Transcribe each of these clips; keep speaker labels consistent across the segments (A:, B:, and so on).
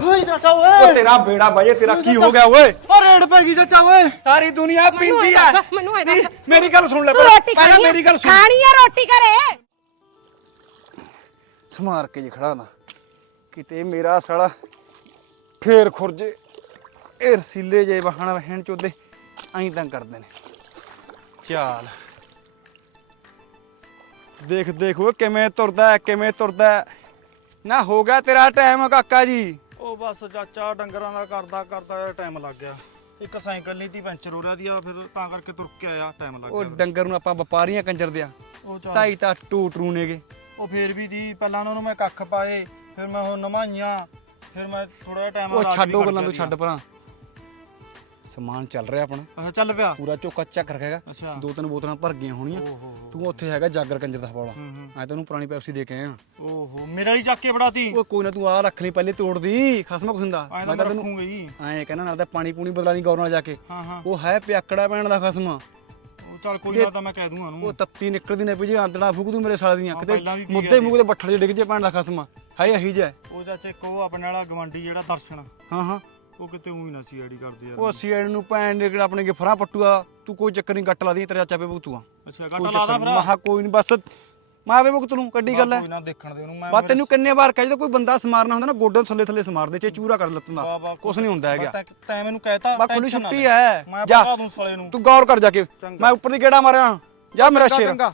A: ਓਏ ਚਾਚਾ
B: ਉਹ
A: ਓਏ।
B: ਤੇਰਾ ਬੇੜਾ ਬਾਜੇ ਤੇਰਾ ਕੀ ਹੋ ਗਿਆ ਓਏ?
A: ਓ ਰੇਡ ਪੈ ਗਈ ਚਾਚਾ ਓਏ।
B: ਸਾਰੀ ਦੁਨੀਆ
C: ਮੈਨੂੰ
B: ਪੀਂਦੀ
C: ਇਹ
B: ਆ
C: ਦੱਸ, ਮੈਨੂੰ ਇਹ ਦੱਸ।
B: ਨਹੀਂ, ਮੇਰੀ ਗੱਲ ਸੁਣ ਲੈ
C: ਤੂੰ ਰੋਟੀ
B: ਪਹਿਲਾਂ
C: ਖਾਣੀ ਆ?
B: ਮੇਰੀ ਗੱਲ ਸੁਣ।
C: ਖਾਣੀ ਆ ਰੋਟੀ ਘਰੇ?
B: ਸਮਾਰ ਕੇ ਜੀ ਖੜਾ ਨਾ ਕਿਤੇ ਮੇਰਾ ਸਾਲਾ ਫੇਰ ਖੁਰਜੇ। ਇਹ ਰਸੀਲੇ ਜੇ ਵਹਣ ਵਹਿਣ ਚੋਦੇ ਐਂ ਤਾਂ ਕਰਦੇ ਨੇ। ਚਾਲ। ਦੇਖ ਦੇਖ ਉਹ ਕਿਵੇਂ ਤੁਰਦਾ ਹੈ, ਕਿਵੇਂ ਤੁਰਦਾ ਹੈ। ਨਾ ਹੋ ਗਿਆ ਤੇਰਾ ਟਾਈਮ ਕਾਕਾ ਜੀ।
A: ਉਹ ਬਸ ਚਾਚਾ ਡੰਗਰਾਂ ਦਾ ਕਰਦਾ ਕਰਦਾ ਟਾਈਮ ਲੱਗ ਗਿਆ। ਇੱਕ ਸਾਈਕਲ ਨਹੀਂ ਤੀ ਪੈਂਚਰ ਹੋ ਰਿਹਾ ਦੀ ਆ ਫਿਰ ਤਾਂ ਕਰਕੇ ਤੁਰ ਕੇ ਆਇਆ ਟਾਈਮ ਲੱਗ
B: ਉਹ
A: ਗਿਆ
B: ਡੰਗਰ ਨੂੰ ਆਪਾਂ ਵਪਾਰੀਆਂ ਕੰਜਰ ਦਿਆ।
A: ਉਹ ਚੱਲ।
B: ਢਾਈ ਤਾਂ ਟੂ ਟਰੂ ਨੇਗੇ
A: ਉਹ ਫੇਰ ਵੀ ਦੀ ਪਹਿਲਾਂ ਉਹਨਾਂ ਨੂੰ ਮੈਂ ਕੱਖ ਪਾਏ ਫਿਰ ਮੈਂ ਉਹ ਨਮਾਈਆਂ ਫਿਰ ਮੈਂ ਥੋੜਾ ਜਿਹਾ ਟਾਈਮ
B: ਉਹ ਛੱਡੋ ਗੱਲਾਂ ਤੂੰ ਛੱਡ ਪਰਾਂ ਸਮਾਨ ਚੱਲ ਰਿਹਾ ਆਪਣਾ।
A: ਅੱਛਾ ਚੱਲ ਪਿਆ?
B: ਪੂਰਾ ਚੱਕ ਰੱਖੇਗਾ
A: ਅੱਛਾ।
B: ਦੋ ਤਿੰਨ ਬੋਤਲਾਂ ਭਰ ਗਈਆਂ ਹੋਣੀਆਂ।
A: ਓਹੋ
B: ਤੂੰ ਉੱਥੇ ਹੈਗਾ ਜਾਗਰ ਕੰਜਰ ਦਾ ਹਵਾਲਾ।
A: ਹੂੰ ਹੂੰ।
B: ਤੈਨੂੰ ਪੁਰਾਣੀ ਪੈਪਸੀ ਦੇ ਕੇ ਆਇਆ।
A: ਓਹੋ ਮੇਰੇ ਵਾਲੀ ਚੱਕ ਕੇ ਫੜਾਤੀ।
B: ਉਹ ਕੋਈ ਨਾ ਤੂੰ ਆ ਰੱਖ ਲਈ ਪਹਿਲੇ ਤੋੜਦੀ। ਖਸਮ ਕੁਛ ਹੁੰਦਾ ਮੈਂ
A: ਤਾਂ ਰੱਖੂਗਾ ਜੀ।
B: ਐਂ ਕਹਿਣਾ ਨਾਲ ਤਾਂ ਪਾਣੀ ਪੂਣੀ ਬਦਲਾ ਨਹੀਂ ਗੌਰ ਨਾਲ ਜਾ ਕੇ।
A: ਹਾਂ ਹਾਂ।
B: ਉਹ ਹੈ ਪਿਆਕੜਾ ਪੈਣ ਦਾ ਖਸਮ।
A: ਉਹ ਚੱਲ ਕੋਈ ਨਾ ਤਾਂ ਮੈਂ ਕਹਿ ਦੂੰਗਾ
B: ਉਹ
A: ਉਹਨੂੰ
B: ਤੱਤੀ ਨਿਕਲਦੀ ਨੇ ਵੀ ਜੇ ਆਂਦੜਾ ਫੂਕ ਦੂ ਮੇਰੇ ਸਾਲ ਦੀਆਂ।
A: ਹਾਂ,
B: ਕਿਤੇ
A: ਪਹਿਲਾਂ ਵੀ ਪੀ
B: ਮੁੱਦੇ ਮੂੰਹ ਦੇ ਬੱਠਲ ਡਿੱਗ ਜੇ ਪੈਣ ਦਾ ਖਸਮ। ਹਾਏ ਅਹੀ ਜੈ
A: ਉਹ ਚਾਚੇ ਕੋ ਆਪਣੇ ਵਾਲਾ ਗਵੰਡੀ ਜਿਹੜਾ ਦਰਸ਼ਨ।
B: ਹਾਂ ਹਾਂ।
A: ਉਹ ਕਿਤੇ ਉਹੀ ਨਾ ਸੀ ਆਈਡੀ ਕਰਦੇ ਯਾਰ।
B: ਉਹ ਸੀਐਡ ਨੂੰ ਪੈਣ ਦੇ ਕਿਹੜਾ ਆਪਣੇ ਕੇ ਫਰਾਂ ਪੱਟੂਆ ਤੂੰ ਕੋਈ ਚੱਕਰ ਨਹੀਂ ਗੱਟ ਲਾ ਦੀ ਤੇਰਾ ਚਾਪੇ ਭੁਗਤੂਆ
A: ਅੱਛਾ
B: ਚੱਕਰ
A: ਲਾਦਾ
B: ਨੀ।
A: ਫਿਰ
B: ਮੈਂ ਕਿਹਾ ਕੋਈ ਨਹੀਂ ਬਸ ਮੈਂ ਵੇ ਭੁਗਤ ਲੂੰ ਕੱਡੀ ਗੱਲ ਹੈ।
A: ਕੋਈ ਨਾ ਦੇਖਣ ਦੇ ਉਹਨੂੰ ਮੈਂ
B: ਬਾ ਤੈਨੂੰ ਕਿੰਨੇ ਵਾਰ ਕਹੀ ਜਦੋਂ ਕੋਈ ਬੰਦਾ ਸਮਾਰਨਾ ਹੁੰਦਾ ਨਾ ਗੋਡਿਆਂ ਥੱਲੇ ਥੱਲੇ ਸਮਾਰਦੇ ਚੇ ਚੂਰਾ ਕਰ ਲੱਤਾਂ ਦਾ ਕੁਛ ਨਹੀਂ ਹੁੰਦਾ ਹੈਗਾ।
A: ਤੈਂ- ਮੈਨੂੰ ਕਹਿਤਾ
B: ਬਾ ਖੁੱਲੀ
A: tension ਨਾ
B: ਛੁੱਟੀ
A: ਲੈ।
B: ਹੈ।
A: ਮੈਂ
B: ਜਾ।
A: ਬਤਾ ਦੂੰ ਸਾਲੇ ਨੂੰ।
B: ਤੂੰ ਗੌਰ ਕਰ ਜਾ ਕੇ। ਮੈਂ ਉੱਪਰ ਦੀ ਗੇੜਾ ਮਾਰਿਆ। ਜਾ ਮੇਰਾ ਸ਼ੇਰ।
A: ਚੰਗਾ।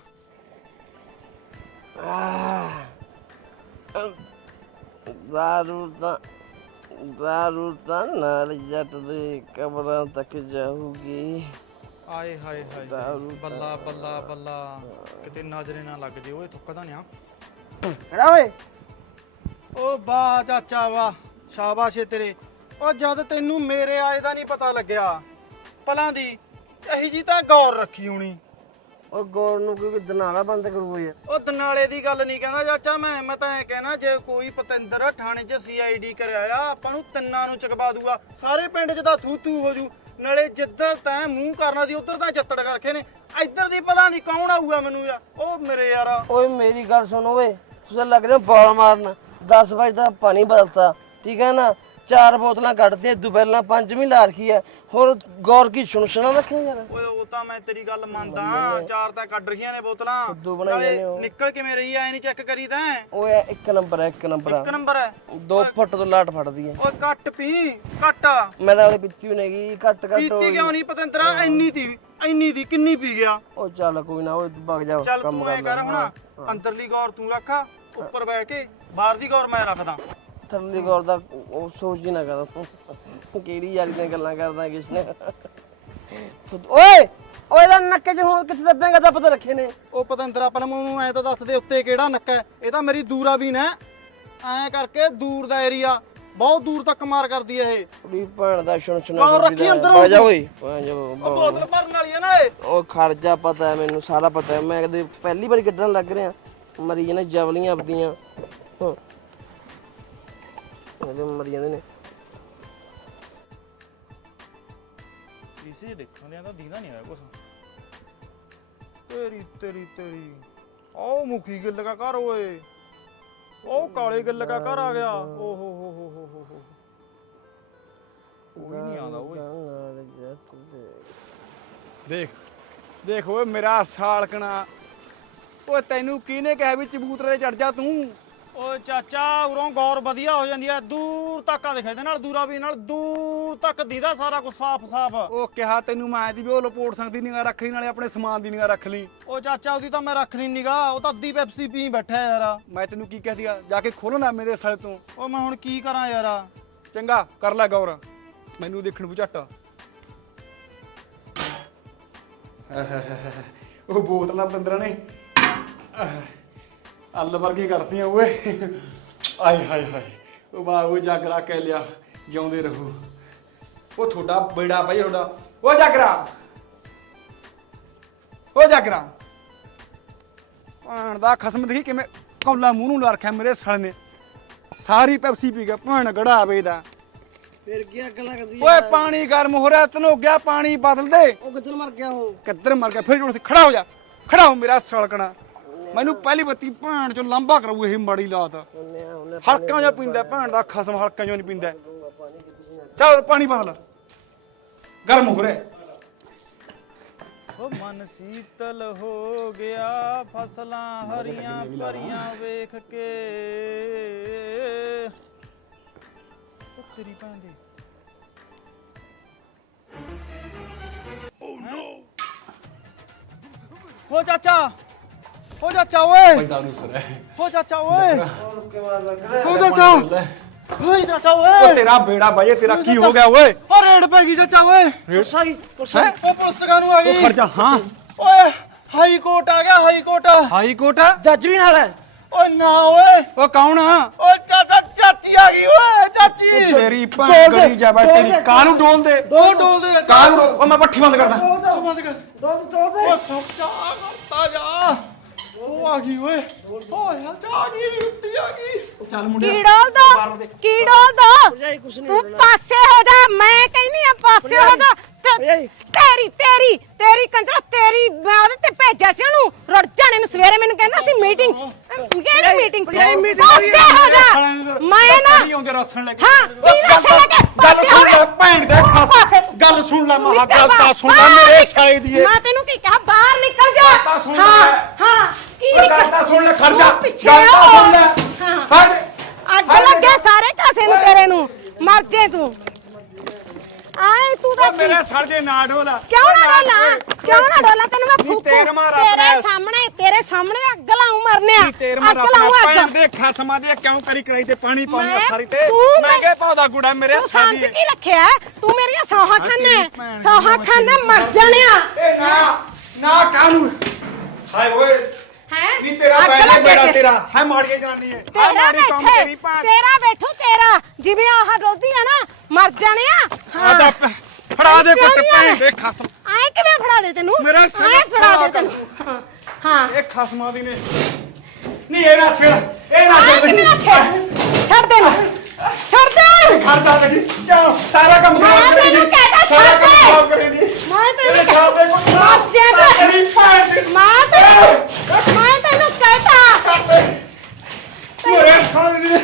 D: ਦਾਰੂ ਤਾਂ ਦਾਰੂ ਤਾਂ ਨਾਲ ਜੱਟ ਦੇ ਕਬਰਾਂ ਤੱਕ ਜਾਊਗੀ।
A: ਆਏ ਹਾਏ ਹਾਏ
D: ਦਾਰੂ
A: ਬੱਲਾ ਬੱਲਾ ਬੱਲਾ ਕਿਤੇ ਨਜ਼ਰੇ ਨਾ ਲੱਗ ਜੇ ਓਏ ਥੁੱਕਦਾ ਨਹੀਂ ਆ
D: ਖੜਾ ਓਏ।
A: ਓ ਵਾਹ ਚਾਚਾ ਵਾਹ ਸ਼ਾਬਾਸ਼ ਏ ਤੇਰੇ। ਓ ਜਦ ਤੈਨੂੰ ਮੇਰੇ ਆਏ ਦਾ ਨਹੀਂ ਪਤਾ ਲੱਗਿਆ। ਪਲਾਂ ਦੀ ਇਹੀ ਜੀ ਤਾਂ ਗੌਰ ਰੱਖੀ ਹੋਣੀ।
D: ਉਹ ਗੌਰ ਨੂੰ ਕੋਈ ਦਨਾਲਾ ਬੰਦ ਕਰੂ ਯਾਰ
A: ਉਹ ਦਨਾਲੇ ਦੀ ਗੱਲ ਨਹੀਂ ਕਹਿੰਦਾ ਚਾਚਾ ਮੈਂ ਮੈਂ ਤਾਂ ਇਹ ਕਹਿਣਾ ਜੇ ਕੋਈ ਪਤੰਦਰ ਥਾਣੇ 'ਚ ਸੀਆਈਡੀ ਕਰਿਆ ਆ ਆਪਾਂ ਨੂੰ ਤਿੰਨਾਂ ਨੂੰ ਚਕਵਾ ਦੂਗਾ। ਸਾਰੇ ਪਿੰਡ 'ਚ ਤਾਂ ਥੂ ਥੂ ਹੋ ਜੂ। ਨਾਲੇ ਜਿੱਧਰ ਤੈਂ ਮੂੰਹ ਕਰਨਾ ਦੀ ਉਧਰ ਤਾਂ ਚੱਤੜ ਕਰਕੇ ਨੇ। ਇੱਧਰ ਦੀ ਪਤਾ ਨਹੀਂ ਕੌਣ ਆਊਗਾ ਮੈਨੂੰ ਯਾਰ। ਉਹ ਮੇਰੇ ਯਾਰ।
D: ਓਏ ਮੇਰੀ ਗੱਲ ਸੁਣ ਓਏ ਤੁਸੀਂ ਲੱਗ ਰਹੇ ਹੋ ਬਾਲ ਮਾਰਨ। 10 ਵਜੇ ਦਾ ਪਾਣੀ ਬਦਲਤਾ। ਠੀਕ ਹੈ ਨਾ? ਚਾਰ ਬੋਤਲਾਂ ਕੱਢਦੇ ਇਦੋਂ ਪਹਿਲਾਂ ਪੰਜਵੀਂ ਲਾ ਰੱਖੀ ਹੈ ਹੋਰ ਗੌਰ ਕੀ ਸੁਣ ਸੁਣਾ ਰੱਖਿਆ ਯਾਰ।
A: ਓਏ ਉਹ ਤਾਂ ਮੈਂ ਤੇਰੀ ਗੱਲ ਮੰਨਦਾ ਚਾਰ ਤਾਂ ਕੱਢ ਰਹੀਆਂ ਨੇ ਬੋਤਲਾਂ। ਨਾਲੇ। ਨਿਕਲ ਕਿਵੇਂ ਰਹੀ ਐ ਨਹੀਂ ਚੈੱਕ ਕਰੀ ਤਾਂ?
D: ਓਏ ਇੱਕ ਨੰਬਰ ਹੈ ਇੱਕ ਨੰਬਰ
A: ਇੱਕ
D: ਆ
A: ਨੰਬਰ ਹੈ
D: ਦੋ ਫੁੱਟ ਤੋਂ ਲਾਟ ਫੜਦੀ ਹੈ
A: ਓਏ ਕੱਟ ਪੀ ਕੱਟ।
D: ਮੈਂ ਤਾਂ ਉਹਦੇ ਪੀਤੀ ਵੀ ਨਹੀਂਗੀ ਘੱਟ ਹੋ
A: ਪੀਤੀ। ਕਿਉਂ ਨਹੀਂ ਪਤੰਦਰਾ? ਇੰਨੀ ਦੀ ਇੰਨੀ ਦੀ ਕਿੰਨੀ ਪੀ ਗਿਆ?
D: ਉਹ ਚੱਲ ਕੋਈ ਨਾ ਓਏ ਵਗ ਜਾ
A: ਚੱਲ
D: ਕੰਮ
A: ਤੂੰ ਐ
D: ਕਰ
A: ਕਰ ਹੁਣ ਅੰਦਰਲੀ ਗੌਰ ਤੂੰ ਰੱਖ ਉੱਪਰ ਬੈ ਕੇ ਬਾਹਰ ਦੀ ਗੌਰ ਮੈਂ ਰੱਖਦਾ।
D: ਥੱਲੇ ਗੌਰ ਦਾ ਉਹ ਸੋਚ ਹੀ ਨਾ ਕਰ ਤੂੰ ਕਿਹੜੀ ਯਾਰ ਦੀਆਂ ਗੱਲਾਂ ਕਰਦਾ ਕਿਸ ਨੇ ਓਏ! ਓਏ ਦਾ ਨੱਕੇ 'ਚ ਹੁਣ ਕਿੱਥੇ ਦੱਬੇਗਾ ਤਾਂ ਪਤਾ ਰੱਖੇ ਨੇ।
A: ਉਹ ਪਤੰਦਰਾ ਪਹਿਲਾਂ ਮੈਨੂੰ ਐ ਤਾਂ ਦੱਸ ਦੇ ਉੱਤੇ ਕਿਹੜਾ ਨੱਕਾ ਹੈ। ਇਹ ਤਾਂ ਮੇਰੀ ਦੂਰਾ ਵੀ ਨਾ ਐ ਕਰਕੇ ਦੂਰ ਦਾ ਏਰੀਆ ਬਹੁਤ ਦੂਰ ਤੱਕ ਮਾਰ ਕਰਦੀ ਐ ਇਹ।
D: ਕੁੜੀ ਭੈਣ ਦਾ ਸੁਣ ਸੁਣਾ
A: ਗੌਰ ਰੱਖੀ ਅੰਦਰ।
D: ਵਗ ਜਾ ਓਏ। ਵਗ ਜਾ
A: ਉਹ ਬੋਤਲ ਭਰਨ ਵਾਲੀ ਐ ਨਾ ਇਹ।
D: ਉਹ ਖਰਜਾ ਪਤਾ ਹੈ ਮੈਨੂੰ ਸਾਰਾ ਪਤਾ ਹੈ। ਮੈਂ ਕਦੇ ਪਹਿਲੀ ਵਾਰੀ ਕੱਢਣ ਲੱਗ ਰਿਹਾ। ਮਰੀ ਜਾਂਦੇ ਜਵਲੀਆਂ ਆਪਦੀਆਂ। ਹਾਂ ਇਹਦੇ ਮਰੀ ਜਾਂਦੇ ਨੇ।
A: ਇਸੇ ਦੇਖਣ ਲਿਆ ਤਾਂ ਦੀਦਾ ਨਹੀਂ ਆਇਆ ਕੁਛ। ਤੇਰੀ ਤੇਰੀ ਤੇਰੀ। ਆਓ ਮੁਖੀ ਗਿੱਲ ਕਾ ਘਰ ਓਏ। ਉਹ ਕਾਲੇ ਗਿੱਲ ਕਾ ਘਰ ਆ ਗਿਆ। ਓ ਹੋ ਹੋ ਹੋ ਹੋ ਹੋ ਹੋ। ਕੋਈ ਨਹੀਂ ਆਉਂਦਾ ਓਏ।
D: ਦੇ
B: ਦੇਖ। ਦੇਖ ਓਏ ਮੇਰਾ ਸਾਲਕਣਾ। ਓਏ ਤੈਨੂੰ ਕਿਹਨੇ ਕਿਹਾ ਵੀ ਚਬੂਤਰੇ ਚੜ ਜਾ ਤੂੰ?
A: ਓਏ ਚਾਚਾ ਉਰੋਂ ਗੌਰ ਵਧੀਆ ਹੋ ਜਾਂਦੀ ਐ ਦੂਰ ਤੱਕ ਆ ਦਿਖੇ ਇਹਦੇ ਨਾਲ ਦੂਰਾ ਵੀ ਨਾਲ ਦੂਰ ਤੱਕ ਦੀਦਾ ਸਾਰਾ ਕੁਝ ਸਾਫ਼ ਸਾਫ਼।
B: ਉਹ ਕਿਹਾ ਤੈਨੂੰ ਮੈਂ ਦੀ ਵੀ ਉਹ ਲਪੋਟ ਸਕਦੀ ਨਿਗਾਹ ਰੱਖ ਲਈ ਨਾਲੇ ਆਪਣੇ ਸਮਾਨ ਦੀ ਨਿਗਾਹ ਰੱਖ ਲਈ।
A: ਓ ਚਾਚਾ ਉਹਦੀ ਤਾਂ ਮੈਂ ਰੱਖ ਨਹੀਂ ਨਿਗਾ ਉਹ ਤਾਂ ਅੱਧੀ ਪੈਪਸੀ ਪੀ ਬੈਠਾ ਯਾਰ।
B: ਮੈਂ ਤੈਨੂੰ ਕੀ ਕਹਿ ਦਿਆ ਜਾ ਕੇ ਖੋਲੋ ਨਾ ਮੇਰੇ ਸਾਲੇ ਤੋਂ।
A: ਓ ਮੈਂ ਹੁਣ ਕੀ ਕਰਾਂ ਯਾਰ?
B: ਚੰਗਾ ਕਰ ਲੈ ਗੌਰ। ਮੈਨੂੰ ਦੇਖਣ ਨੂੰ ਝੱਟ। ਉਹ ਬੋਤਲਾਂ ਬੰਦਰਾਂ ਨੇ। ਅੱਲ ਵਰਗੀ ਕੱਢਤੀਆਂ ਓਏ। ਆਏ ਹਾਏ ਹਾਏ। ਉਹ ਬਾ ਉਹ ਜਾਗਰਾ ਕਹਿ ਲਿਆ ਜਿਉਂਦੇ ਰਹੋ। ਉਹ ਤੁਹਾਡਾ ਬੇੜਾ ਭਾਈ ਤੁਹਾਡਾ। ਉਹ ਜਾਗਰਾ ਉਹ ਜਾਗਰਾ ਭਾਣ ਦਾ ਖਸਮ ਦੇਖੀ ਕਿਵੇਂ ਕੌਲਾ ਮੂੰਹ ਨੂੰ ਲਾ ਰੱਖਿਆ ਮੇਰੇ ਸਾਲੇ ਨੇ। ਸਾਰੀ ਪੈਪਸੀ ਪੀ ਗਿਆ ਭਾਣ ਗੜਾ ਵੇਦਾ
D: ਫਿਰ ਕੀ ਗੱਲਾਂ ਕਰਦੀ
B: ਓਏ ਪਾਣੀ ਗਰਮ ਹੋ ਰਿਹਾ ਤੈਨੂੰ ਗਿਆ ਪਾਣੀ ਬਦਲ ਦੇ।
D: ਉਹ ਕਿੱਧਰ ਮਰ ਗਿਆ ਉਹ?
B: ਕਿੱਧਰ ਮਰ ਗਿਆ? ਫਿਰ ਉੱਠ ਖੜਾ ਹੋ ਜਾ। ਖੜਾ ਹੋ ਮੇਰਾ ਸਲਕਣਾ। ਮੈਨੂੰ ਪਹਿਲੀ ਬੱਤੀ ਭੈਣ ਚੋਂ ਲੰਬਾ ਕਰਾਊ ਇਹ ਮਾੜੀ ਲਾਤ। ਹਲਕਾ ਜਿਹਾ ਪੀਂਦਾ ਭੈਣ ਦਾ ਖਸਮ ਹਲਕਾ ਜਿਹਾ ਨਹੀਂ ਪੀਂਦਾ। ਚੱਲ ਪਾਣੀ ਬਦਲ ਗਰਮ ਹੋ ਰਿਹਾ
A: ਓ ਮਨ ਸੀਤਲ ਹੋ ਗਿਆ ਫਸਲਾਂ ਹਰੀਆਂ ਭਰੀਆਂ ਵੇਖ ਕੇ। ਓ ਤੇਰੀ ਭੈਣ ਦੀ। ਓ ਨੋ ਹੋ ਚਾਚਾ। ਹੋ ਚਾਚਾ ਓਏ। ਹੋ ਚਾਚਾ ਓਏ। ਹੋ ਚਾਚਾ ਹੋਈ ਚਾਚਾ
B: ਓ
A: ਓਏ।
B: ਤੇਰਾ ਬੇੜਾ ਬਾਈ ਤੇਰਾ ਕੀ ਹੋ ਗਿਆ ਓਏ?
A: ਓ ਰੇਡ ਪੈ ਗਈ ਚਾਚਾ ਓਏ। ਪੁਲਿਸ ਆ ਗਈ ਪੁਲਿਸ ਆ ਗਈ ਓ ਪੁਲਿਸ ਕਾਨੂੰ ਆ
B: ਉਹ
A: ਗਈ
B: ਖਰਚਾ ਹਾਂ।
A: ਓਏ ਹਾਈ ਕੋਰਟ ਆ ਗਿਆ ਹਾਈ ਕੋਰਟ।
B: High court?
D: ਜੱਜ ਵੀ ਨਾਲ ਹੈ।
A: ਓਏ ਨਾ ਓਏ।
B: ਉਹ ਕੌਣ ਆ?
A: ਓਏ ਚਾਚਾ ਚਾਚੀ ਆ ਗਈ ਓਏ ਚਾਚੀ।
B: ਤੇਰੀ ਭੈਣ ਗਲੀ ਜਾ ਬੈ ਤੇਰੀ ਕਾਹਨੂੰ ਡੋਲ ਦੇ?
A: ਦੋ ਡੋਲ ਦੇ। ਚਾਚਾ
B: ਕਾਹਨੂੰ ਡੋਲ- ਉਹ ਮੈਂ ਪੱਠੀ ਬੰਦ ਕਰਦਾ।
A: ਉਹ ਬੰਦ ਕਰ
D: ਡੋਲ ਡੋਲ ਦੇ।
A: ਓਏ ਚਾਚਾ ਕਰਤਾ ਜਾ। ਉਹ ਆ ਗਈ ਓਏ। ਓਏ ਚਾਚਾ ਆ ਗਈ ਉੱਤੀ ਆ ਗਈ।
B: ਚੱਲ ਮੁੰਡਿਆ
C: ਕੀ ਡੋਲਦਾ ਕੀ ਡੋਲਦਾ
D: ਭਰਜਾਈ ਕੁਛ ਨਹੀਂ
C: ਤੂੰ
D: ਹੋਣਾ।
C: ਪਾਸੇ ਹੋ ਜਾ ਮੈਂ ਕਹਿੰਨੀ ਆ ਪਾਸੇ ਹੋ ਜਾ। ਤੇਰੀ ਤੇਰੀ ਤੇਰੀ ਕੰਜਰਾ ਤੇਰੀ ਮੈਂ ਉਹਦੇ ਤੇ ਭੇਜਿਆ ਸੀ ਉਹਨੂੰ। ਰੁੜ ਜਾਣੇ ਨੂੰ ਸਵੇਰੇ ਮੈਨੂੰ ਕਹਿੰਦਾ ਸੀ ਮੀਟਿੰਗ ਕਿਹੜੀ ਮੀਟਿੰਗ ਸੀ? ਪਾਸੇ ਹੋ ਜਾ। ਮੈਂ ਨਾ
B: ਨਹੀਂ ਆਉਂਦੇ ਰਸਣ ਲੈ ਕੇ
C: ਹਾਂ ਕੀ ਰੱਛਾ ਲੈ ਕੇ
B: ਗੱਲ ਸੁਣ ਲੈ। ਭੈਣ ਦੇ। ਖਸ। ਗੱਲ ਸੁਣ ਲੈ ਮਹਾ ਗੱਲ ਤਾਂ ਸੁਣ ਲੈ ਮੇਰੇ। ਸਾਲੇ ਦੀ
C: ਮੈਂ ਤੈਨੂੰ ਕੀ ਕਿਹਾ? ਬਾਹਰ ਨਿਕਲ ਜਾ। ਹਾਂ। ਹਾਂ ਕੀ
B: ਗੱਲ ਤਾਂ ਸੁਣ ਲੈ ਖੜ ਜਾ। ਗੱਲ ਤਾਂ। ਸੁਣ ਲੈ।
C: ਹਾਂ। ਅੱਗ ਲੱਗੇ ਸਾਰੇ ਕਾਸੇ ਨੂੰ ਤੇਰੇ ਨੂੰ। ਮਰ ਜੇ ਤੂੰ। ਆਏ ਤੂੰ ਤਾਂ
B: ਉਹ ਮੇਰੇ ਸੜ ਦੇ ਨਾ ਡੋਲਾ।
C: ਕਿਉਂ ਨਾ ਡੋਲਾ? ਕਿਉਂ ਨਾ ਡੋਲਾ? ਤੈਨੂੰ ਮੈਂ ਫੂਕੂ।
B: ਤੇਰ
C: ਸਾਹਮਣੇ ਤੇਰੇ ਸਾਹਮਣੇ ਅੱਗ ਲਾਉਂ ਮਰਨੇ ਆ
B: ਤੇਰ
C: ਅੱਗ
B: ਮਾਰ ਭੈਣ ਦੇ ਖਸਮਾਂ ਦੇ ਕਿਉਂ ਕਰੀ ਕਰਾਈ ਤੇ ਪਾਣੀ ਪਾਉਣੀ
C: ਮੈਂ-
B: ਸਾਰੀ ਤੇ।
C: ਤੂੰ ਮੈਂ-
B: ਪਾਉਦਾ ਗੁੜਾ ਮੇਰੇ
C: ਤੂੰ
B: ਸਾਡੀ
C: ਸਮਝ ਕੀ ਰੱਖਿਆ? ਤੂੰ ਮੇਰੀਆਂ ਸੌਹਾਂ ਖਾਨੇ ਸੌਹਾਂ ਖਾਨੇ ਮਰ ਜਾਣਿਆ।
B: ਇਹ ਨਾ ਨਾ ਕਾਨੂੰ ਹਾਏ ਓਏ।
C: ਹੈ?
B: ਨਹੀਂ ਤੇਰਾ ਬੈਠਾ ਬੇੜਾ ਤੇਰਾ। ਹੈ ਮਾੜੀਆਂ ਜਨਾਨੀ ਹੈ
C: ਬੈਠੇ। ਤੇਰਾ ਬੈਠੂ ਤੇਰਾ। ਜਿਵੇਂ ਆਹ ਰੋਦੀ ਆ ਨਾ ਮਰ ਜਾਣਿਆ
B: ਆ? ਦਾ ਫੜਾ ਦੇ ਭੈਣ
C: ਆਏ?
B: ਦੇ ਖਸਮ।
C: ਆਏ ਕਿਵੇਂ ਫੜਾ ਦੇ ਤੈਨੂੰ?
B: ਮੇਰਾ ਸਿਰ
C: ਆਏ ਫੜਾ ਦੇ ਤੈਨੂੰ। ਹਾਂ, ਹਾਂ।
B: ਇਹ ਖਸਮਾਂ ਦੀ ਨੇ। ਨਹੀਂ ਇਹ ਨਾ ਛੇੜ। ਇਹ ਨਾ ਛੇੜ।
C: ਕਿਵੇਂ ਨਾ ਛੱਡ ਛੱਡ ਦੇ। ਨੂੰ ਛੱਡ ਦੇ।
B: ਖੜ ਜਾ ਚਲੋ ਸਾਰਾ ਕੰਮ ਕਰੀ
C: ਤੈਨੂੰ ਕਹਿਤਾ
B: ਸਾਰਾ
C: ਛੱਡ
B: ਕੰਮ
C: ਦੇ।
B: ਖਰਾਬ ਕਰੀ ਦੀ
C: ਮੈਂ ਤੈਨੂੰ
B: ਇਹ ਛੱਡ ਦੇ ਕੁੱਟ
C: ਮਰ ਜਾ ਤੂੰ।
B: ਤੇਰੀ ਭੈਣ ਦੀ
C: ਮੈਂ ਤੈਨੂੰ ਮੈਂ ਤੈਨੂੰ ਕਹਿਤਾ
B: ਤੂੰ ਰੇ ਸਾਲ ਦੀ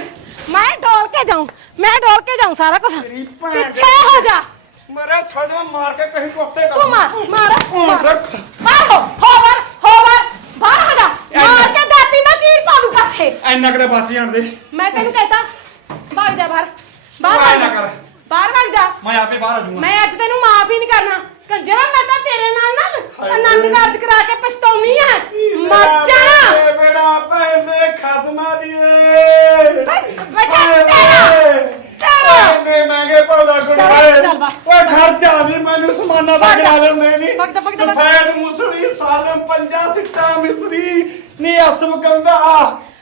C: ਮੈਂ ਡੋਲ ਕੇ ਜਾਉਂ ਮੈਂ ਡੋਲ ਕੇ ਜਾਉਂ ਸਾਰਾ ਕੁਝ
B: ਤੇਰੀ ਭੈਣ ਦੀ-
C: ਪਿੱਛੇ ਹੋ ਜਾ।
B: ਮੇਰੇ ਸਾਡੇ ਨਾਲ ਮਾਰ ਕੇ ਕਹੀਂ ਕੋਫਤੇ ਕਰ
C: ਤੂੰ ਮਾਰ ਮਾਰ ਮਾਰ।
B: ਦੇਖ।
C: ਬਾਹਰ ਹੋ ਹੋ ਬਾਹਰ ਹੋ ਬਾਹਰ ਬਾਹਰ ਹੋ ਜਾ। ਮਾਰ ਕੇ ਦਾਤੀ ਨਾ ਚੀਰ ਪਾ ਦੂੰ ਪਾਛੇ
B: ਐਨਾ ਕਿਤੇ ਬਚ ਜਾਣ ਦੇ।
C: ਮੈਂ ਤੈਨੂੰ ਕਹਿਤਾ ਭਾਗ ਜਾ ਬਾਹਰ। ਬਾਹਰ
B: ਤੂੰ ਨਾ। ਕਰ।
C: ਬਾਹਰ ਭੱਜ ਜਾ।
B: ਮੈਂ ਆਪੇ ਬਾਹਰ ਆ ਜਾਊਂਗਾ।
C: ਮੈਂ ਅੱਜ ਤੈਨੂੰ ਮਾਫ ਹੀ ਨਹੀਂ ਕਰਨਾ। ਕੰਜਰਾ ਮੈਂ ਤਾਂ ਤੇਰੇ ਨਾਲ ਨਾਲ ਆਨੰਦ ਕਾਰਜ ਕਰਾ ਕੇ ਪਛਤਾਉਣੀ ਆ। ਮਰ ਜਾਣਾ
B: ਬੇੜਾ ਭੈਣ ਦੇ ਖਸਮਾਂ ਦੀ ਏ।
C: ਤੇਰਾ। ਤੇਰਾ।
B: ਐਨੇ ਮਹਿੰਗੇ ਪੌਦਾ ਗੁੜਾਏ। ਓਏ ਖਰਚਾ ਵੀ ਮੈਨੂੰ ਸਮਾਨਾ ਦਾ। ਗਿਣਾ ਦਿੰਦੇ ਨਹੀਂ। ਸਫੈਦ ਮੁਸੜੀ ਸਾਲਮ ਪੰਜਾ ਸਿੱਟਾ ਮਿਸਰੀ। ਨੀ ਅਸਮ ਕੰਦਾ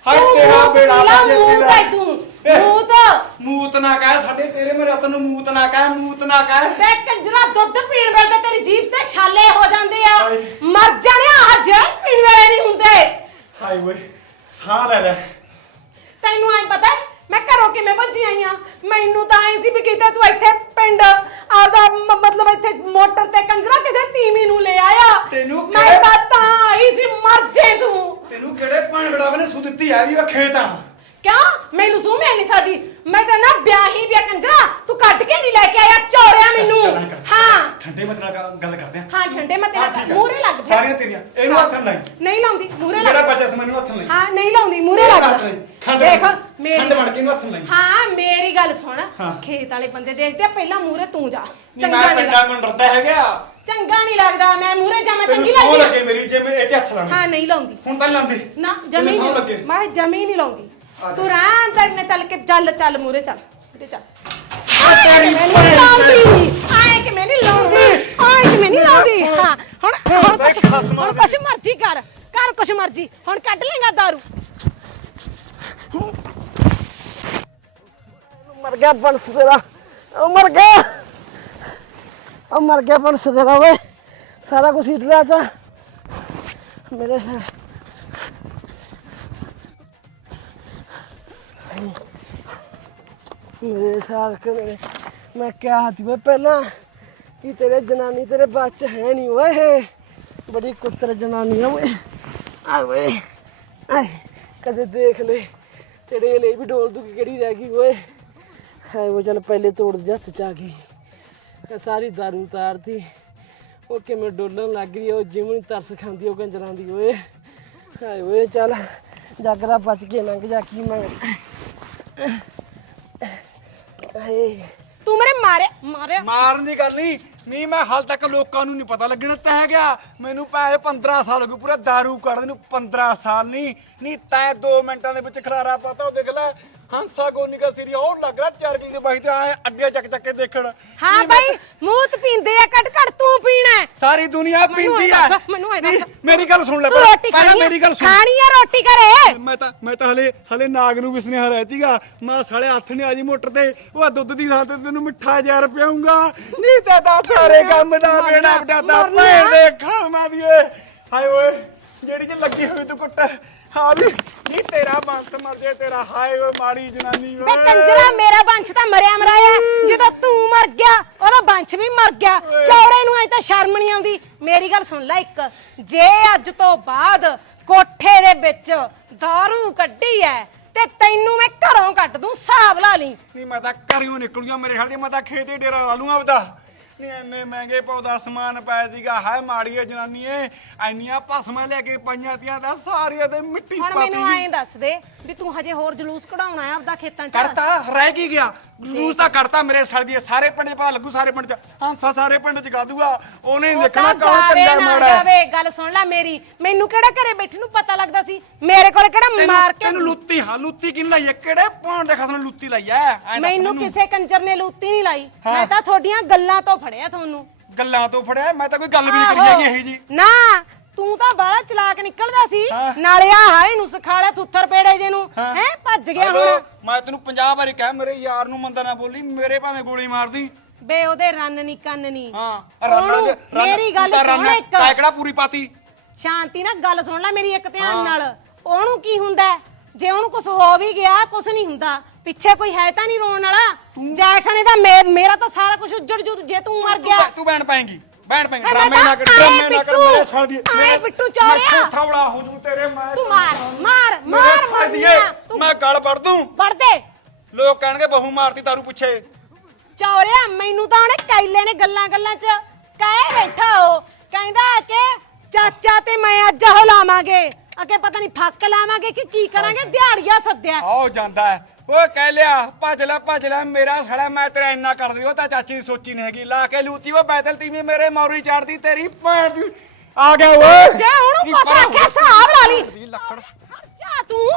B: ਹਾਏ ਤੇਰਾ ਬੇੜਾ
C: ਮੂੰਹ
B: ਤੇਰਾ।
C: ਤੂੰ।
B: ਏ,
C: ਮੂੰਹ ਤਾਂ
B: ਮੂਤ ਨਾ ਕਹਿ ਸਾਡੇ ਤੇਰੇ ਮੇਰੇ ਰਤਨ ਨੂੰ ਮੂਤ ਨਾ ਕਹਿ ਮੂਤ ਨਾ ਕਹਿ।
C: ਬੇ ਕੰਜਰਾ ਦੁੱਧ ਪੀਣ ਵੇਲੇ ਤਾਂ ਤੇਰੀ ਜੀਭ ਤੇ ਛਾਲੇ ਹੋ ਜਾਂਦੇ ਆ।
B: ਹਾਏ।
C: ਮਰ ਜਾਣਿਆ ਅੱਜ ਪੀਣ ਵੇਲੇ ਨਹੀਂ ਹੁੰਦੇ।
B: ਹਾਏ ਓਏ ਸਾਹ ਲੈ ਲੈ।
C: ਤੈਨੂੰ ਐ ਪਤਾ ਹੈ, ਮੈਂ ਘਰੋਂ ਕਿਵੇਂ ਭੱਜੀ ਆਈ ਆ? ਮੈਨੂੰ ਤਾਂ ਐ ਸੀ ਵੀ ਕਿਤੇ ਤੂੰ ਇੱਥੇ ਪਿੰਡ ਆਦਾ ਮਤਲਬ ਇੱਥੇ ਮੋਟਰ ਤੇ ਕੰਜਰਾ ਕਿਸੇ ਤੀਵੀਂ ਨੂੰ ਲੈ ਆਇਆ।
B: ਤੈਨੂੰ
C: ਮੈਂ
B: ਕਿਹੜੇ-
C: ਤਾਂ ਤਾਂ ਆਈ ਸੀ ਮਰ ਜੇ ਤੂੰ।
B: ਤੈਨੂੰ ਕਿਹੜੇ ਭਾਂਗੜਾ ਨੇ ਸੁ ਦਿੱਤੀ ਆ ਵੀ ਮੈਂ ਖੇਤ ਆ
C: ਕਿਉਂ? ਮੈਨੂੰ ਸੂਹ ਮੈਂ ਨਹੀਂ ਸਕਦੀ। ਮੈਂ ਤਾਂ ਨਾ ਵਿਆਹੀ ਵਿਆ ਕੰਜਰਾ। ਤੂੰ ਕੱਢ ਕੇ ਨਹੀਂ ਲੈ ਕੇ ਆਇਆ ਚੋਰਿਆ ਮੈਨੂੰ।
B: ਚੱਲ ਐਂ ਕਰ।
C: ਹਾਂ।
B: ਠੰਡੇ ਮਤ ਨਾਲ ਗ- ਗੱਲ ਕਰਦੇ ਆ।
C: ਹਾਂ ਠੰਡੇ ਮੈਂ
B: ਹਾਂ,
C: ਤੇਰਾ
B: ਠੀਕ ਆ।
C: ਮੂਹਰੇ ਲੱਗ ਫਿਰ।
B: ਸਾਰੀਆਂ ਤੇਰੀਆਂ। ਇਹਨੂੰ ਹੱਥ ਨਹੀਂ
C: ਨਹੀਂ ਲਾਉਂਦੀ ਮੂਹਰੇ
B: ਜਿਹੜਾ
C: ਲੱਗ
B: ਬੱਚਾ ਸੀ ਮੈਨੂੰ ਹੱਥ ਨਹੀਂ
C: ਹਾਂ ਨਹੀਂ ਲਾਉਂਦੀ ਮੂਹਰੇ ਲੱਗ
B: ਖੰਡ
C: ਦੇਖ
B: ਖੰਡ
C: ਮੇਰੀ
B: ਬਣ ਕੇ ਇਹਨੂੰ ਹੱਥ ਨਹੀਂ
C: ਹਾਂ ਮੇਰੀ ਗੱਲ ਸੁਣ।
B: ਹਾਂ।
C: ਖੇਤ ਵਾਲੇ ਬੰਦੇ ਦੇਖਦੇ ਆ ਪਹਿਲਾਂ ਮੂਹਰੇ ਤੂੰ ਜਾ।
B: ਨਹੀਂ,
C: ਚੰਗਾ
B: ਮੈਂ
C: ਨਹੀਂ
B: ਪਿੰਡਾਂ
C: ਲੱਗਦਾ
B: ਤੋਂ ਡਰਦਾ ਹੈਗਾ।
C: ਚੰਗਾ ਨਹੀਂ ਲੱਗਦਾ ਮੈਂ ਮੂਹਰੇ ਜਾਵਾਂ
B: ਤੈਨੂੰ
C: ਚੰਗੀ
B: ਸੌ
C: ਲੱਗਦੀ
B: ਲੱਗੇ
C: ਆ?
B: ਮੇਰੀ ਜੇ ਮੈਂ ਇਹ 'ਚ ਹੱਥ ਲਾਵਾਂ।
C: ਹਾਂ ਨਹੀਂ ਲਾਉਂਦੀ।
B: ਹੁਣ ਤਾਂ ਨੀ ਲਾਉਂਦੀ।
C: ਨਾ
B: ਤੈਨੂੰ
C: ਜਮੀ
B: ਸਹੁੰ ਲੱਗੇ।
C: ਨਹੀਂ ਮੈਂ ਜਮੀ ਨਹੀਂ ਲਾਉਂਦੀ।
B: ਜਾ।
C: ਤੂੰ ਰਾਮ ਤੇਰੇ ਨਾਲ ਚੱਲ ਕੇ ਚੱਲ ਚੱਲ ਮੂਹਰੇ ਚੱਲ ਮੂਹਰੇ ਚੱਲ।
B: ਤੇਰੀ
C: ਮੈਂ
B: ਭੈਣ
C: ਨਹੀਂ
B: ਦੇ-
C: ਲਾਉਂਦੀ? ਆਏ ਕਿ ਮੈਂ ਨਹੀਂ ਲਾਉਂਦੀ? ਆਏ ਕਿ ਮੈਂ ਨਹੀਂ ਲਾਉਂਦੀ? ਹਾਂ ਹੁਣ ਹੁਣ
B: ਤਾਂ
C: ਕੁਛ
B: ਖਸਮਾਂ
C: ਹੁਣ
B: ਦੇ।
C: ਕੁਛ ਮਰਜ਼ੀ ਕਰ ਕਰ ਕੁਛ ਮਰਜ਼ੀ। ਹੁਣ ਕੱਢ ਲੇਗਾ ਦਾਰੂ।
D: ਮਰ ਗਿਆ ਬੰਸ ਤੇਰਾ। ਉਹ ਮਰ ਗਿਆ। ਉਹ ਮਰ ਗਿਆ ਬੰਸ ਤੇਰਾ ਓਏ। ਸਾਰਾ ਕੁਝ ਹਿੱਟ ਲਿਆ ਤਾਂ। ਮੇਰੇ ਸਾਲ ਮੇਰੇ ਸਾਲ ਮੇਰੇ। ਮੈਂ ਕਿਹਾ ਹੱਥ ਵੇ ਪਹਿਲਾਂ ਕਿ ਤੇਰੇ ਜਨਾਨੀ ਤੇਰੇ ਬਾਅਦ ਹੈ ਨਹੀਂ ਓਏ। ਬੜੀ ਕੁੱਤਰ ਜਨਾਨੀ ਆ ਓਏ। ਆ ਓਏ। ਆਏ। ਕਦੇ ਦੇਖ ਲੈ। ਚੜੇਲੇ ਵੀ ਡੋਲ ਦੂ ਕਿਹੜੀ ਰਹਿ ਗਈ ਓਏ। ਹਾਏ ਉਹ ਚੱਲ ਪਹਿਲੇ ਤੋੜ ਦੇ ਹੱਥ ਚ ਆ ਗਈ। ਇਹ ਸਾਰੀ ਦਾਰੂ ਉਤਾਰਤੀ। ਉਹ ਕਿਵੇਂ ਡੋਲਣ ਲੱਗ ਗਈ ਉਹ ਜਿਵੇਂ ਤਰਸ ਖਾਂਦੀ ਉਹ ਕੰਜਰਾਂ ਦੀ ਓਏ। ਹਾਏ ਓਏ ਚੱਲ। ਜਾਗਰਾ ਬਚ ਕੇ ਲੰਘ ਜਾ ਕੀ ਮੰਗ
C: ਤੂੰ ਮੇਰੇ ਮਾਰੇ ਮਾਰਿਆ
B: ਮਾਰਨ ਦੀ ਗੱਲ ਨਹੀਂ। ਨਹੀਂ, ਮੈਂ ਹਾਲ ਤੱਕ ਲੋਕਾਂ ਨੂੰ ਨਹੀਂ ਪਤਾ ਲੱਗਣਾ ਤੈ ਗਿਆ। ਮੈਨੂੰ ਭਾਵੇਂ 15 ਸਾਲ ਹੋ ਗਏ ਪੂਰਾ दारू ਕੱਢਦੇ ਨੂੰ 15 ਸਾਲ ਨਹੀਂ। ਨਹੀਂ, ਤੈ 2 ਮਿੰਟਾਂ ਦੇ ਵਿੱਚ ਖਰਾਰਾ ਪਤਾ ਉਹ ਦੇਖ ਲੈ ਹੰਸਾ ਗੋਨਿਕਾ ਸੀਰੀ ਹੋਰ ਲੱਗ ਰਿਹਾ ਚਾਰ ਕਿਲੇ ਦੇ ਬਾਈ ਤੇ ਆਏ ਅੱਡੇ ਚੱਕ ਚੱਕ ਕੇ ਦੇਖਣ।
C: ਹਾਂ ਬਈ ਮੂੰਹ ਤੇ ਪੀਂਦੇ ਆ ਕੱਟ ਕੱਟ ਤੂੰ ਪੀਣਾ ਹੈ।
B: ਸਾਰੀ ਦੁਨੀਆ
C: ਮੈਨੂੰ
B: ਪੀਂਦੀ
C: ਇਹ
B: ਆ
C: ਦੱਸ, ਮੈਨੂੰ ਇਹ ਦੱਸ।
B: ਨਹੀਂ, ਮੇਰੀ ਗੱਲ ਸੁਣ ਲੈ
C: ਤੂੰ
B: ਪਹਿਲਾਂ-
C: ਰੋਟੀ
B: ਪਹਿਲਾਂ
C: ਖਾਣੀ
B: ਮੇਰੀ ਗੱਲ ਸੁਣ।
C: ਖਾਣੀ ਆ ਰੋਟੀ ਘਰੇ?
B: ਮੈਂ ਤਾਂ ਮੈਂ ਤਾਂ ਹਲੇ ਹਲੇ ਨਾਗ ਨੂੰ ਵੀ ਸੁਨੇਹਾ ਰਹਿਤੀਗਾ ਮੈਂ ਸਾਲੇ ਹੱਥ ਨੇ ਆਜੀ ਮੋਟਰ ਤੇ ਉਹ ਦੁੱਧ ਦੀ ਥਾਂ ਤੇ ਤੈਨੂੰ ਮਿੱਠਾ ਜ਼ਹਿਰ ਪਿਆਉਂਗਾ ਨਹੀਂ ਤਾਂ ਤਾਂ ਸਾਰੇ ਕੰਮ ਦਾ
C: ਮਰਨਾ,
B: ਬੇੜਾ ਬਟਾਤਾ
C: ਮਰਨਾ।
B: ਭੈਣ ਦੇ ਖਾਵਾਂ ਦੀਏ ਹਾਏ ਓਏ ਜਿਹੜੀ ਜੇ ਲੱਗੀ ਹੋਈ ਤੂੰ ਕੁੱਟ। ਹਾਂ ਵੀ ਨਹੀਂ ਤੇਰਾ ਬੰਸ ਮਰ ਜੇ ਤੇਰਾ ਹਾਏ ਓਏ ਮਾੜੀ ਜਨਾਨੀ
C: ਬੇ
B: ਓਏ
C: ਕੰਜਰਾ ਮੇਰਾ ਬੰਸ਼ ਤਾਂ ਮਰਿਆ ਮਰਾਇਆ। ਜਦੋਂ ਤੂੰ ਮਰ ਗਿਆ ਉਹਦਾ ਬੰਸ਼ ਵੀ ਮਰ ਗਿਆ। ਚੌੜੇ ਨੂੰ ਐ ਤਾਂ ਸ਼ਰਮ ਨਹੀਂ ਆਉਂਦੀ। ਮੇਰੀ ਗੱਲ ਸੁਣ ਲੈ ਇੱਕ। ਜੇ ਅੱਜ ਤੋਂ ਬਾਅਦ ਕੋਠੇ ਦੇ ਵਿੱਚ दारू ਕੱਢੀ ਐ ਤੇ ਤੈਨੂੰ ਮੈਂ ਘਰੋਂ ਕੱਢ ਦੂੰ ਹਿਸਾਬ ਲਾ ਲਈ।
B: ਨਹੀਂ ਮੈਂ ਤਾਂ ਘਰਿਓ ਨਿਕਲ ਗਿਆ ਮੇਰੇ ਹਾਲ ਦੇ ਮੈਂ ਤਾਂ ਖੇਤੇ ਡੇਰਾ ਲਾ ਲੂੰਗਾ ਆਪਦਾ। ਨਹੀਂ ਇੰਨੇ ਮਹਿੰਗੇ ਪੌਦਾ ਸਮਾਨ ਪਾਇਆ ਦੀਗਾ ਹਾਏ ਮਾੜੀਏ ਜਨਾਨੀਏ ਐਨੀਆਂ ਭਸਮਾਂ ਲੈ ਕੇ ਪਾਈਆਂ ਤੀਆਂ ਦਾ ਸਾਰੀਆਂ ਤੇ ਮਿੱਟੀ
C: ਹੁਣ
B: ਪਾਤੀ
C: ਮੈਨੂੰ ਐਂ ਦੱਸ ਦੇ ਵੀ ਤੂੰ ਹਜੇ ਹੋਰ ਜਲੂਸ ਕਢਾਉਣਾ ਹੈ ਆਪਦਾ ਖੇਤਾਂ 'ਚ?
B: ਕਰਤਾ ਰਹਿ ਕੀ ਗਿਆ? ਲੂਸ ਤਾਂ ਕਰਤਾ ਮੇਰੇ ਸੜ ਦੀ ਸਾਰੇ ਪਿੰਡ 'ਚ ਪਤਾ ਲੱਗੂ ਸਾਰੇ ਪਿੰਡ 'ਚ। ਹਾਂਸਾ ਸਾਰੇ ਪਿੰਡ 'ਚ ਗਾ ਦੂਗਾ ਉਹਨੇ ਨਹੀਂ ਦੇਖਣਾ ਕੌਣ ਚੰਗਾ ਮਾੜਾ ਹੈ।
C: ਜਾਵੇ ਗੱਲ ਸੁਣ ਲੈ ਮੇਰੀ। ਮੈਨੂੰ ਕਿਹੜਾ ਘਰੇ ਬੈਠੇ ਨੂੰ ਪਤਾ ਲੱਗਦਾ ਸੀ? ਮੇਰੇ ਕੋਲ ਕਿਹੜਾ
B: ਤੈਨੂੰ
C: ਮਾਰ ਕੇ
B: ਤੈਨੂੰ ਲੁੱਤੀ ਹਾਂ ਲੁੱਤੀ ਕਿਨ ਲਈ ਹੈ? ਕਿਹੜੇ ਪਾਉਣ ਦੇ ਖਸਮ ਨੇ ਲੁੱਤੀ ਲਈ ਐ ਐਂ ਦੱਸ
C: ਮੈਨੂੰ
B: ਮੈਨੂੰ।
C: ਕਿਸੇ ਕੰਜਰ ਨੇ ਲੂਤੀ ਨਹੀਂ ਲਾਈ।
B: ਹਾਂ।
C: ਮੈਂ ਤਾਂ ਤੁਹਾਡੀਆਂ ਗੱਲਾਂ ਤੋਂ ਫੜਿਆ ਤੁਹਾਨੂੰ।
B: ਗੱਲਾਂ ਤੋਂ ਫੜਿਆ? ਮੈਂ ਤਾਂ ਕੋਈ ਗੱਲ ਵੀ ਨਹੀਂ ਕਰੀ ਹੈਗੀ ਇਹ ਜੀ
C: ਨਾ ਤੂੰ ਤਾਂ ਬਾਹਲਾ ਚਲਾਕ ਨਿਕਲਦਾ ਸੀ।
B: ਹਾਂ।
C: ਨਾਲੇ ਆ ਹਾਏ ਨੂੰ ਸਿਖਾਲਿਆ ਥੁੱਥਰ ਪੇੜੇ ਜੇ ਨੂੰ।
B: ਹਾਂ।
C: ਹੈ ਭੱਜ ਗਿਆ
B: ਹੈਲੋ,
C: ਹੁਣ।
B: ਮੈਂ ਤੈਨੂੰ 50 ਵਾਰੀ ਕਹਿ ਮੇਰੇ ਯਾਰ ਨੂੰ ਮੰਦਾ ਨਾ ਬੋਲੀ ਮੇਰੇ ਭਾਵੇਂ ਗੋਲੀ ਮਾਰਦੀ।
C: ਬੇ ਉਹਦੇ ਰੰਨ ਨਹੀਂ ਕੰਨ ਨਹੀਂ
B: ਹਾਂ
C: ਉਹਨੂੰ
B: ਰੰਨ-
C: ਮੇਰੀ ਗੱਲ
B: ਤਾਂ
C: ਸੁਣ
B: ਰੰਨ-
C: ਇੱਕ।
B: ਤਾਂ ਕਿਹੜਾ ਪੂਰੀ ਪਾਤੀ?
C: ਸ਼ਾਂਤੀ ਨਾਲ ਗੱਲ ਸੁਣ ਲੈ ਮੇਰੀ ਇੱਕ ਧਿਆਨ ਨਾਲ। ਉਹਨੂੰ ਕੀ ਹੁੰਦਾ ਹੈ? ਜੇ ਉਹਨੂੰ ਕੁਝ ਹੋ ਵੀ ਗਿਆ ਕੁਝ ਨਹੀਂ ਹੁੰਦਾ। ਪਿੱਛੇ ਕੋਈ ਹੈ ਤਾਂ ਨਹੀਂ ਰੋਣ ਵਾਲਾ। ਜੈਖਣੇ ਦਾ ਮੇ- ਮੇਰਾ ਤਾਂ ਸਾਰਾ ਕੁਝ ਉੱਜੜ ਜੂ ਜੇ ਤੂੰ ਮਰ ਗਿਆ।
B: ਤੂੰ ਬੈਣ ਪਾਏਂਗੀ। ਪਾਏਂਗੀ
C: ਮੈਂ
B: ਡਰਾਮੇ ਨਾ ਕਰ ਡਰਾਮੇ ਨਾ ਕਰ ਮੇਰੇ ਸਾਲ ਦੀ
C: ਆਏਂ ਪਿੱਟੂ ਚੌੜਿਆ।
B: ਥੌੜਾ ਹੋ ਜੂ ਤੇਰੇ ਮੈਂ
C: ਤੂੰ ਮਾਰ ਮਾਰ
B: ਮੇਰੇ
C: ਮਾਰ
B: ਮੈਂ ਗਲ ਵੜ ਦੂੰ।
C: ਵੜ ਦੇ।
B: ਲੋਕ ਕਹਿਣਗੇ ਬਹੂ ਮਾਰਤੀ ਤਾਰੂ ਪੁੱਛੇ।
C: ਚੌਰਿਆ ਮੈਨੂੰ ਤਾਂ ਉਹਨੇ ਕੈਲੇ ਨੇ ਗੱਲਾਂ ਗੱਲਾਂ 'ਚ ਕਹਿ ਬੈਠਾ ਉਹ। ਕਹਿੰਦਾ ਕਿ ਚਾਚਾ ਤੇ ਮੈਂ ਅੱਜ ਉਹ ਅਕੇ ਪਤਾ ਨਹੀਂ ਫੱਕ ਲਾਵਾਂਗੇ ਕਿ ਕੀ ਕਰਾਂਗੇ ਦਿਹਾੜੀਆ ਸੱਦਿਆ।
B: ਆਓ ਜਾਂਦਾ ਹੈ। ਓਏ ਕਹਿ ਲਿਆ ਭੱਜ ਲੈ ਭੱਜ ਲੈ ਮੇਰਾ ਸੜਾ ਮੈਂ ਤੇਰਾ ਇੰਨਾ ਕਰ ਦਿਓ ਤਾਂ ਚਾਚੀ ਦੀ ਸੋਚੀ ਨਹੀਂ ਹੈਗੀ। ਲਾ ਕੇ ਲੂਤੀ ਉਹ ਬੈਤਲ ਤੀਵੀਂ ਮੇਰੇ ਮੌਰੀ ਚੜਦੀ ਤੇਰੀ ਭੈਣ ਦੀ। ਆ ਗਿਆ ਓਏ।
C: ਜੇ
B: ਕੀ
C: ਕੁਛ
B: ਪਰਾਂ
C: ਆਖਿਆ ਹਿਸਾਬ ਲਾ ਲਈ।
B: ਲੱਕੜ।
C: ਜਾ ਤੂੰ।